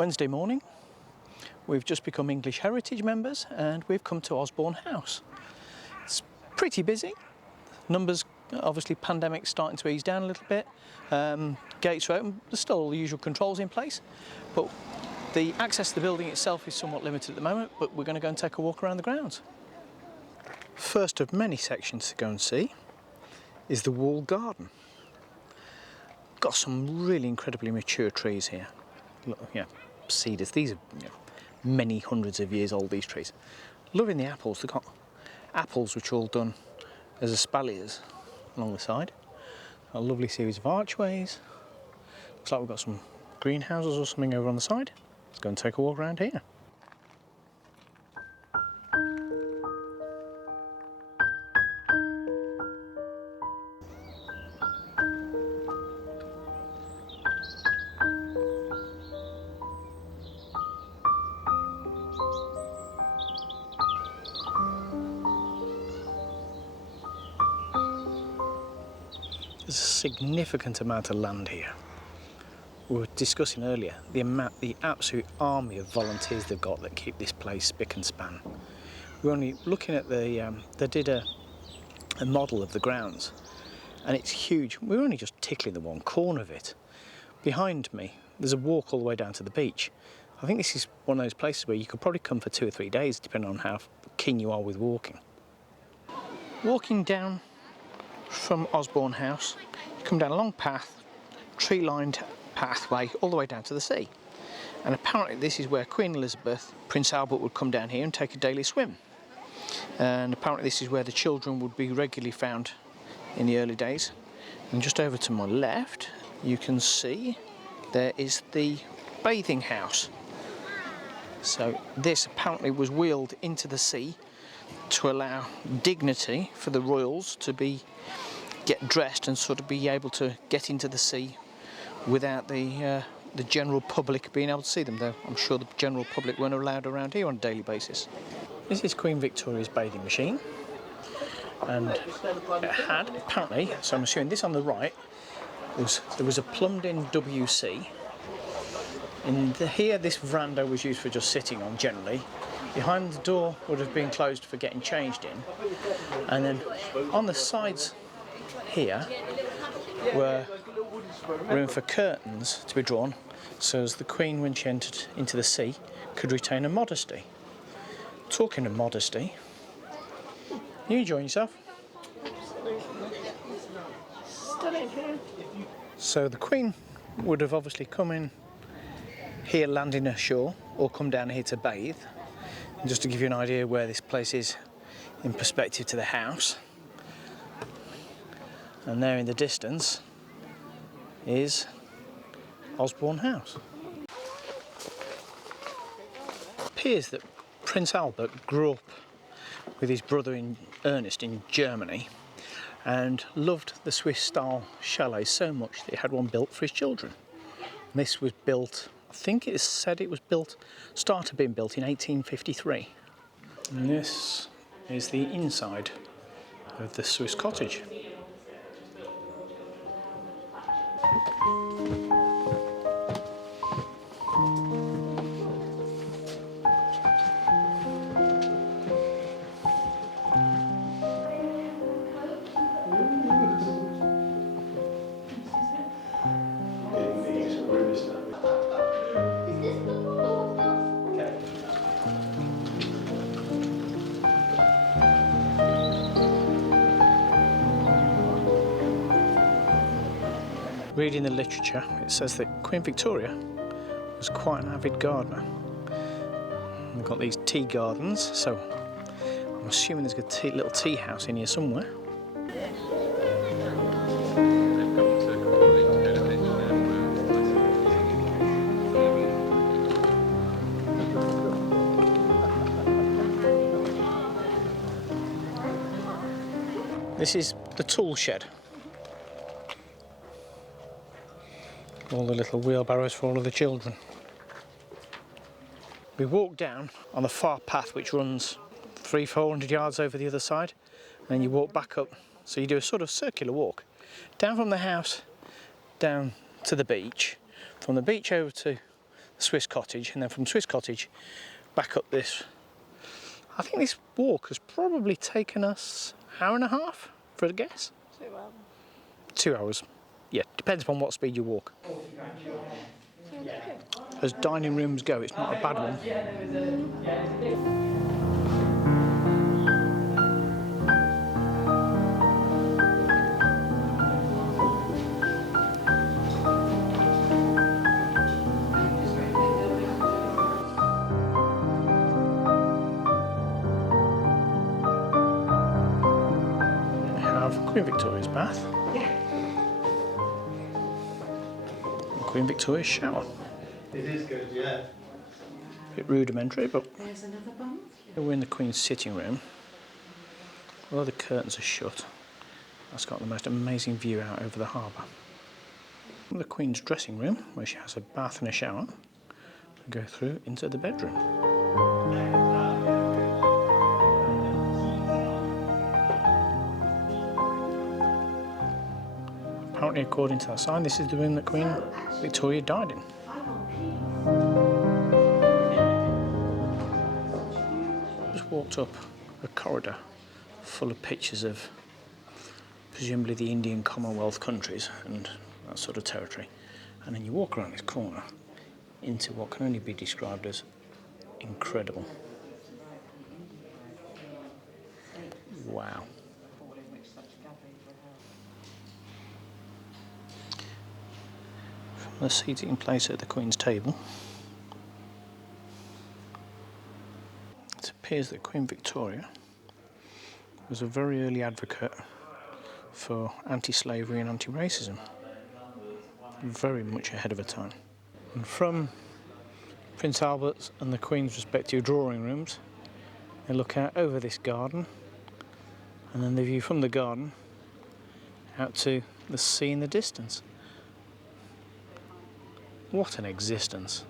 Wednesday morning. We've just become English Heritage members and we've come to Osborne House. It's pretty busy. Numbers, obviously pandemic starting to ease down a little bit. Gates are open, there's still all the usual controls in place, but the access to the building itself is somewhat limited at the moment, but we're going to go and take a walk around the grounds. First of many sections to go and see is the walled garden. Got some really incredibly mature trees here. Look, yeah, cedars. These are many hundreds of years old, these trees. Loving the apples. They've got apples which are all done as espaliers along the side. A lovely series of archways. Looks like we've got some greenhouses or something over on the side. Let's go and take a walk around here. There's a significant amount of land here. We were discussing earlier the absolute army of volunteers they've got that keep this place spick and span. We're only looking at they did a model of the grounds and it's huge. We're only just tickling the one corner of it. Behind me there's a walk all the way down to the beach. I think this is one of those places where you could probably come for 2 or 3 days depending on how keen you are with walking. Walking down from Osborne House, you come down a long path, tree-lined pathway all the way down to the sea. And apparently this is where Queen Elizabeth, Prince Albert would come down here and take a daily swim. And apparently this is where the children would be regularly found in the early days. And just over to my left, you can see there is the bathing house. So this apparently was wheeled into the sea to allow dignity for the royals to get dressed and sort of be able to get into the sea without the general public being able to see them, though I'm sure the general public weren't allowed around here on a daily basis. This is Queen Victoria's bathing machine, and it had apparently, so I'm assuming this on the right, there was a plumbed in WC. Here this veranda was used for just sitting on generally. Behind the door would have been closed for getting changed in, and then on the sides here were room for curtains to be drawn so as the Queen, when she entered into the sea, could retain her modesty. Talking of modesty, you enjoying yourself? So the Queen would have obviously come in here landing ashore or come down here to bathe. And just to give you an idea where this place is in perspective to the house, and there in the distance is Osborne House. It appears that Prince Albert grew up with his brother Ernest in Germany and loved the Swiss style chalets so much that he had one built for his children. And this was built, I think it is said it was built, started being built in 1853. And this is the inside of the Swiss cottage. Reading the literature, it says that Queen Victoria was quite an avid gardener. We've got these tea gardens, so I'm assuming there's a little tea house in here somewhere. This is the tool shed. All the little wheelbarrows for all of the children. We walk down on the far path which runs 300-400 yards over the other side, and then you walk back up, so you do a sort of circular walk down from the house down to the beach, from the beach over to Swiss Cottage, and then from Swiss Cottage back up this. I think this walk has probably taken us an hour and a half, for a guess. 2 hours. 2 hours. Yeah, depends upon what speed you walk. As dining rooms go, it's not a bad one. We have Queen Victoria's bath. And Queen Victoria's shower. It is good, yeah. Bit rudimentary, but There's another bun. we're in the Queen's sitting room. Although the curtains are shut, that's got the most amazing view out over the harbour. The Queen's dressing room, where she has a bath and a shower, and go through into the bedroom. Apparently, according to that sign, this is the room that Queen Victoria died in. Just walked up a corridor full of pictures of presumably the Indian Commonwealth countries and that sort of territory, and then you walk around this corner into what can only be described as incredible. Wow. From the seating place at the Queen's table, it appears that Queen Victoria was a very early advocate for anti-slavery and anti-racism. Very much ahead of her time. And from Prince Albert's and the Queen's respective drawing rooms, they look out over this garden, and then the view from the garden out to the sea in the distance. What an existence.